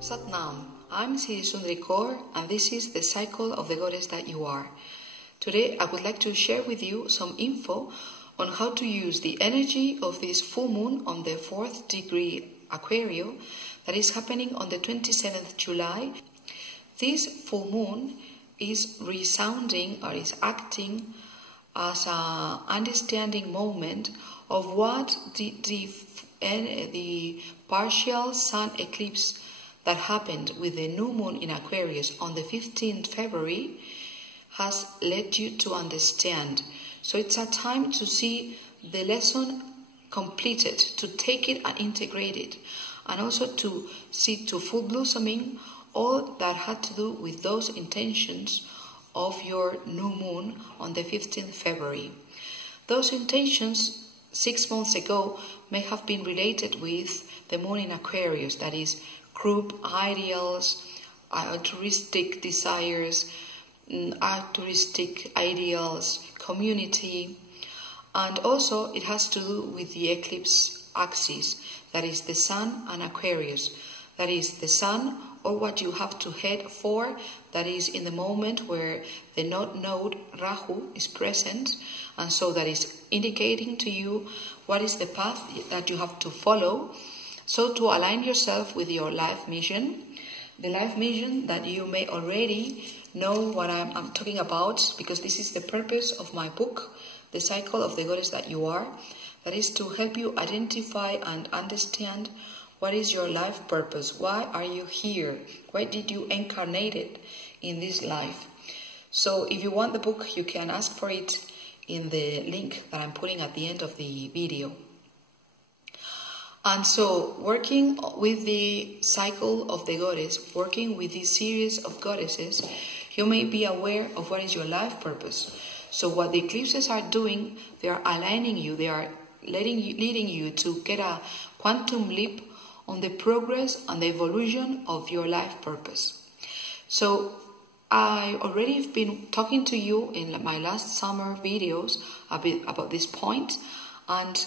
Satnam, I'm Sri Sundari Kaur and this is the cycle of the goddess that you are. Today I would like to share with you some info on how to use the energy of this full moon on the 4th degree Aquarius that is happening on the 27th July. This full moon is resounding or is acting as an understanding moment of what the partial sun eclipse that happened with the new moon in Aquarius on the 15th February has led you to understand. So it's a time to see the lesson completed, to take it and integrate it, and also to see to full blossoming all that had to do with those intentions of your new moon on the 15th February. Those intentions 6 months ago may have been related with the moon in Aquarius, that is group ideals, altruistic desires, altruistic ideals, community, and also it has to do with the eclipse axis, that is the sun and Aquarius, that is the sun or what you have to head for, that is in the moment where the North Node Rahu is present, and so that is indicating to you what is the path that you have to follow. So to align yourself with your life mission, the life mission that you may already know what I'm talking about, because this is the purpose of my book, The Cycle of the Goddess That You Are, that is to help you identify and understand what is your life purpose. Why are you here? Why did you incarnate it in this life? So if you want the book, you can ask for it in the link that I'm putting at the end of the video. And so, working with the cycle of the goddess, working with this series of goddesses, you may be aware of what is your life purpose. So what the eclipses are doing, they are aligning you, they are leading you to get a quantum leap on the progress and the evolution of your life purpose. So I already have been talking to you in my last summer videos a bit about this point, and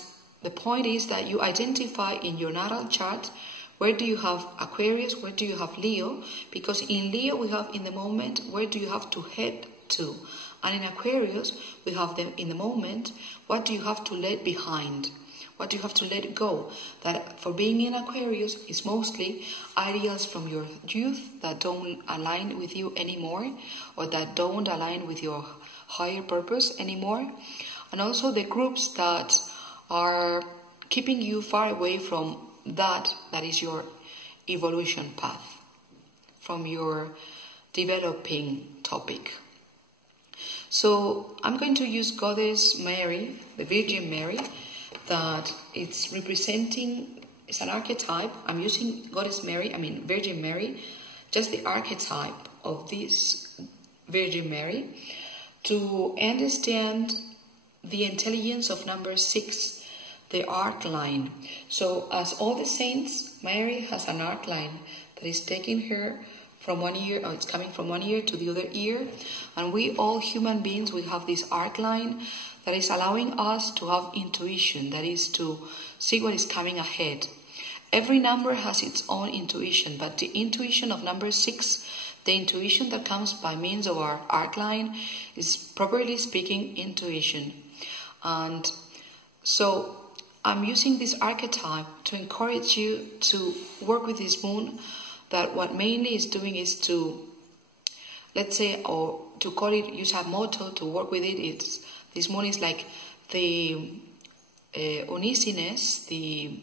the point is that you identify in your natal chart where do you have Aquarius, where do you have Leo, because in Leo we have in the moment where do you have to head to, and in Aquarius we have them in the moment what do you have to let behind, what do you have to let go. That for being in Aquarius is mostly ideals from your youth that don't align with you anymore, or that don't align with your higher purpose anymore, and also the groups that are keeping you far away from that is your evolution path, from your developing topic. So I'm going to use Goddess Mary, the Virgin Mary, that it's representing, it's an archetype. I'm using Goddess Mary, Virgin Mary, just the archetype of this Virgin Mary, to understand the intelligence of number 6, the arc line. So as all the saints, Mary has an arc line that is taking her from one ear, or it's coming from one ear to the other ear. And we all human beings, we have this arc line that is allowing us to have intuition, that is to see what is coming ahead. Every number has its own intuition, but the intuition of number 6, the intuition that comes by means of our arc line, is properly speaking intuition. And so I'm using this archetype to encourage you to work with this moon, that what mainly is doing is to, let's say, or to call it, use a motto to work with it. This moon is like the uneasiness, the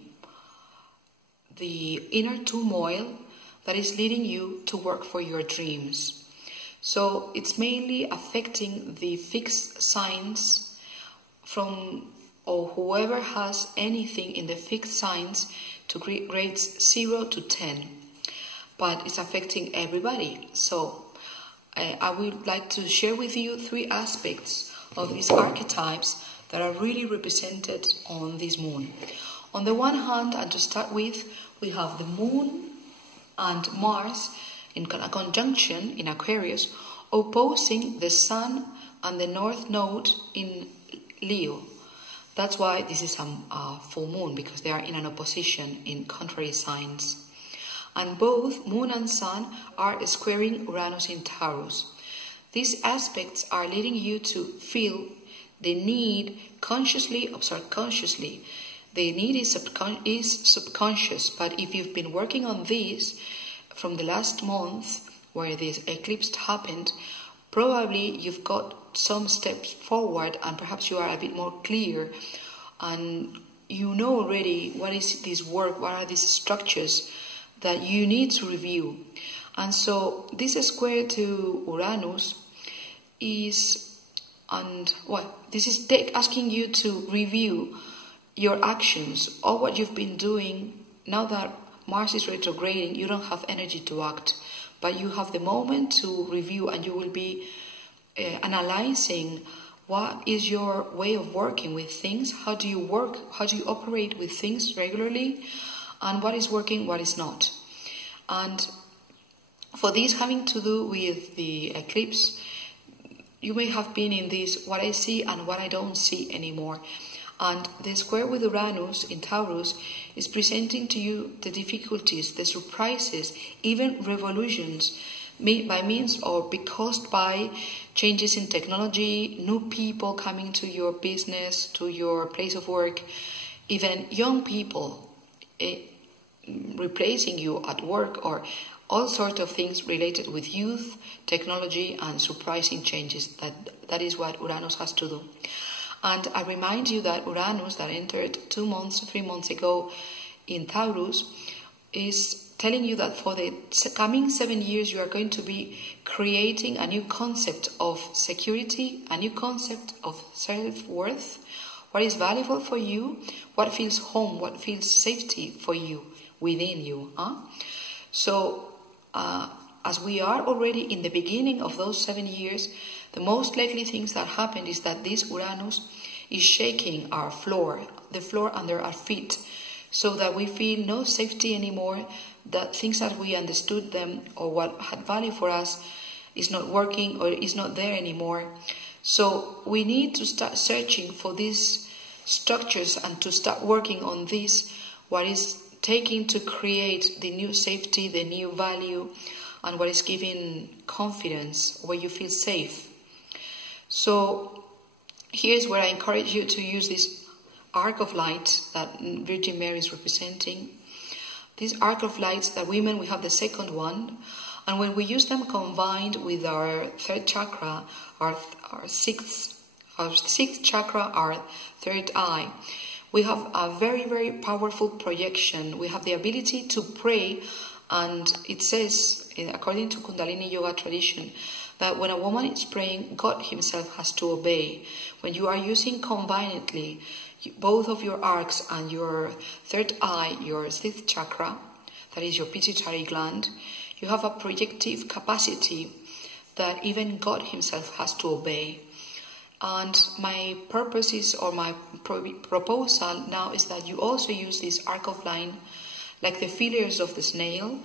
inner turmoil that is leading you to work for your dreams. So it's mainly affecting the fixed signs from, or whoever has anything in the fixed signs, to grades 0 to 10. But it's affecting everybody. So I would like to share with you 3 aspects of these archetypes that are really represented on this moon. On the one hand, and to start with, we have the moon and Mars in a conjunction in Aquarius opposing the Sun and the North Node in Leo. That's why this is a full moon, because they are in an opposition in contrary signs. And both Moon and Sun are squaring Uranus in Taurus. These aspects are leading you to feel the need consciously or subconsciously. The need is subconscious, but if you've been working on this from the last month where this eclipse happened, probably you've got some steps forward and perhaps you are a bit more clear and you know already what is this work, what are these structures that you need to review. And so this square to Uranus is, asking you to review your actions or what you've been doing. Now that Mars is retrograding, you don't have energy to act, but you have the moment to review, and you will be analyzing what is your way of working with things, how do you work, how do you operate with things regularly, and what is working, what is not. And for this having to do with the eclipse, you may have been in this what I see and what I don't see anymore. And the square with Uranus in Taurus is presenting to you the difficulties, the surprises, even revolutions by means or caused by changes in technology, new people coming to your business, to your place of work, even young people replacing you at work, or all sorts of things related with youth, technology, and surprising changes. That is what Uranus has to do. And I remind you that Uranus, that entered 3 months ago in Taurus, is telling you that for the coming 7 years you are going to be creating a new concept of security, a new concept of self-worth, what is valuable for you, what feels home, what feels safety for you, within you. So, as we are already in the beginning of those 7 years, the most likely things that happen is that this Uranus is shaking our floor, the floor under our feet, so that we feel no safety anymore, that things as we understood them or what had value for us is not working or is not there anymore. So we need to start searching for these structures and to start working on this, what is taking to create the new safety, the new value, and what is giving confidence, where you feel safe. So here's where I encourage you to use this arc of light that Virgin Mary is representing. This arc of lights that women, we have the second one, and when we use them combined with our third chakra, our sixth chakra, our third eye, we have a very, very powerful projection. We have the ability to pray, and it says, according to Kundalini Yoga tradition, that when a woman is praying, God himself has to obey. When you are using combinedly both of your arcs and your third eye, your sixth chakra, that is your pituitary gland, you have a projective capacity that even God himself has to obey. And my purpose is, or my proposal now is that you also use this arc of line, like the feelers of the snail,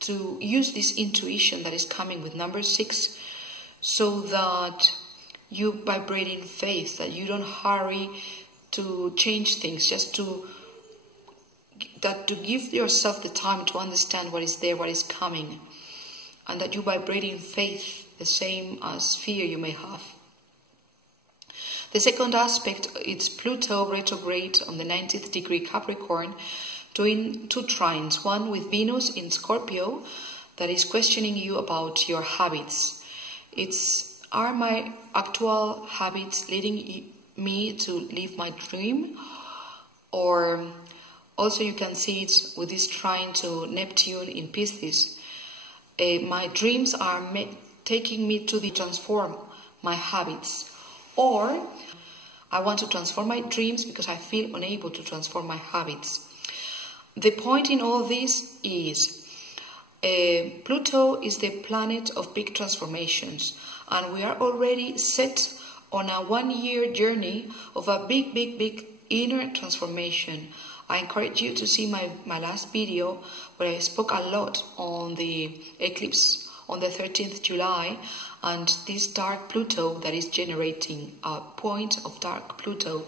to use this intuition that is coming with number 6, so that you vibrate in faith, that you don't hurry to change things, just to give yourself the time to understand what is there, what is coming, and that you vibrate in faith, the same as fear you may have. The second aspect, it's Pluto retrograde on the 90th degree Capricorn, doing 2 trines, one with Venus in Scorpio, that is questioning you about your habits. Are my actual habits leading me to live my dream? Or also you can see it with this trine to Neptune in Pisces. My dreams are taking me to transform my habits. Or I want to transform my dreams because I feel unable to transform my habits. The point in all this is Pluto is the planet of big transformations, and we are already set on a 1-year journey of a big inner transformation. I encourage you to see my last video where I spoke a lot on the eclipse, on the 13th July, and this dark Pluto that is generating a point of dark Pluto,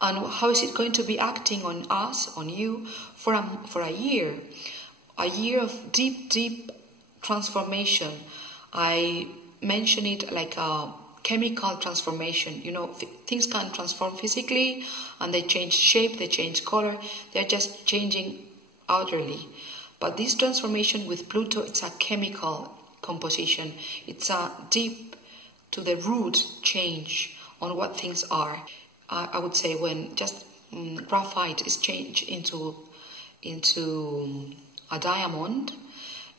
and how is it going to be acting on us, on you, for a year of deep transformation. I mention it like a chemical transformation. You know, things can transform physically, and they change shape, they change color, they're just changing outwardly. But this transformation with Pluto, it's a chemical composition. It's a deep to the root change on what things are. I would say when just graphite is changed into a diamond,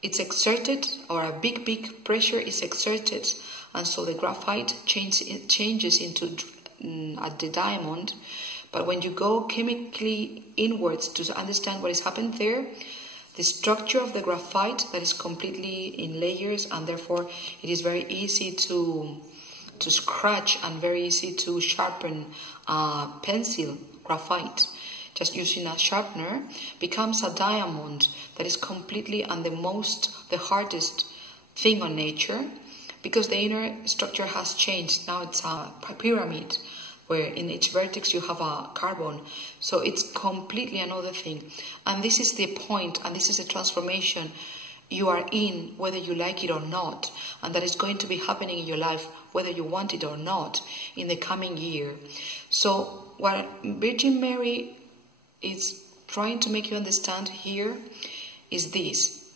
it's exerted, or a big pressure is exerted, and so the graphite changes into the diamond. But when you go chemically inwards to understand what has happened there, the structure of the graphite that is completely in layers, and therefore it is very easy to scratch and very easy to sharpen pencil graphite, just using a sharpener, becomes a diamond that is completely and the hardest thing on nature, because the inner structure has changed. Now it's a pyramid, where in each vertex you have a carbon. So it's completely another thing. And this is the point, and this is a transformation you are in, whether you like it or not. And that is going to be happening in your life, whether you want it or not, in the coming year. So what Virgin Mary is trying to make you understand here is this,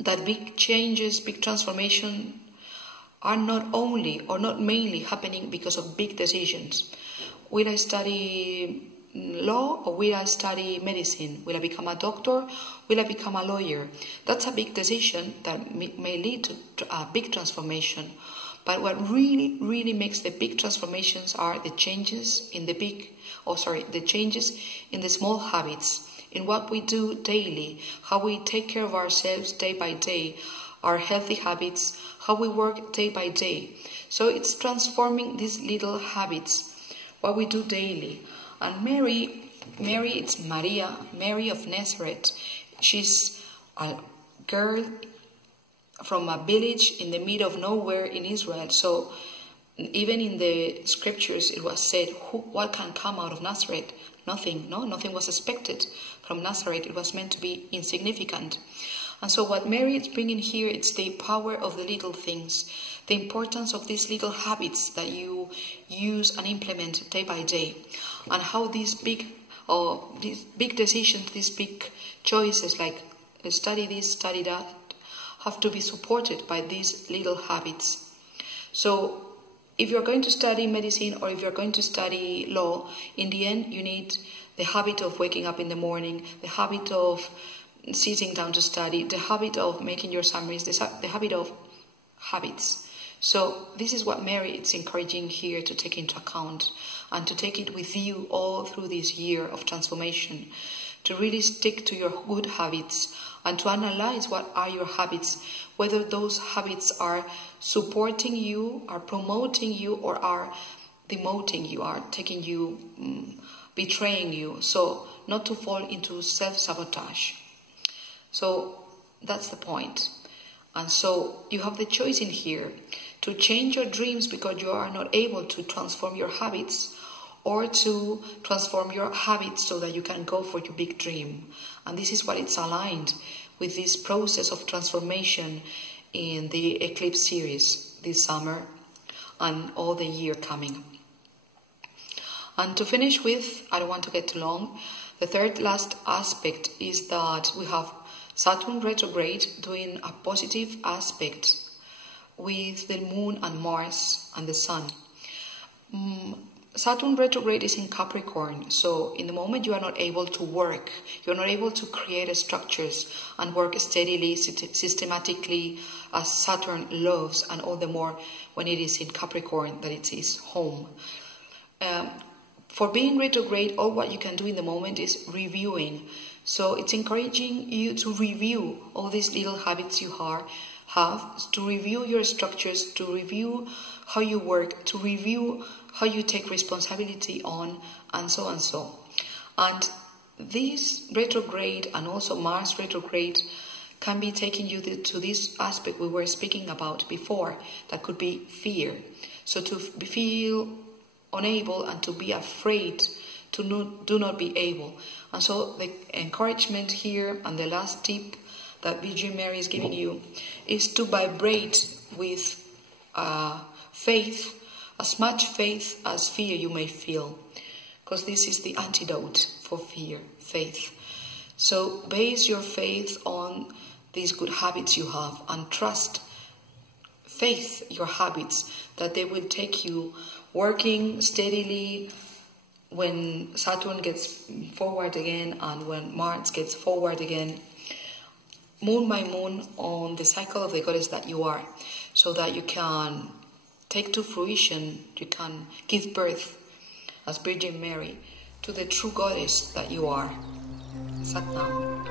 that big changes, big transformation are not only or not mainly happening because of big decisions. Will I study law or will I study medicine? Will I become a doctor? Will I become a lawyer? That's a big decision that may lead to a big transformation. But what really makes the big transformations are the changes in the changes in the small habits, in what we do daily, how we take care of ourselves day by day, our healthy habits, how we work day by day. So it's transforming these little habits, what we do daily. And Mary, it's Maria, Mary of Nazareth. She's a girl from a village in the middle of nowhere in Israel. So even in the scriptures it was said, what can come out of Nazareth? Nothing, no? Nothing was expected from Nazareth. It was meant to be insignificant. And so what Mary is bringing here, it's the power of the little things, the importance of these little habits that you use and implement day by day, and how these big decisions, these big choices like study this, study that, have to be supported by these little habits. So if you're going to study medicine or if you're going to study law, in the end you need the habit of waking up in the morning, the habit of sitting down to study, the habit of making your summaries, the habit of habits. So this is what Mary is encouraging here to take into account and to take it with you all through this year of transformation, to really stick to your good habits and to analyze what are your habits, whether those habits are supporting you, are promoting you, or are demoting you, are taking you, betraying you. So not to fall into self-sabotage. So that's the point. And so you have the choice in here to change your dreams because you are not able to transform your habits, or to transform your habits so that you can go for your big dream. And this is what it's aligned with this process of transformation in the Eclipse series this summer and all the year coming. And to finish with, I don't want to get too long, the third last aspect is that we have Saturn retrograde doing a positive aspect with the Moon and Mars and the Sun. Saturn retrograde is in Capricorn, so in the moment you are not able to work, you're not able to create structures and work steadily, systematically, as Saturn loves, and all the more when it is in Capricorn, that it is home. For being retrograde, all what you can do in the moment is reviewing. So it's encouraging you to review all these little habits you have, to review your structures, to review how you work, to review how you take responsibility on, and so and so. And this retrograde and also Mars retrograde can be taking you to this aspect we were speaking about before, that could be fear. So to feel unable and to be afraid to do not be able. And so the encouragement here and the last tip that Virgin Mary is giving you is to vibrate with faith, as much faith as fear you may feel, because this is the antidote for fear, faith. So base your faith on these good habits you have and trust, faith your habits, that they will take you working steadily when Saturn gets forward again and when Mars gets forward again, moon by moon, on the cycle of the goddess that you are, so that you can take to fruition, you can give birth as Virgin Mary to the true goddess that you are. Sat Nam.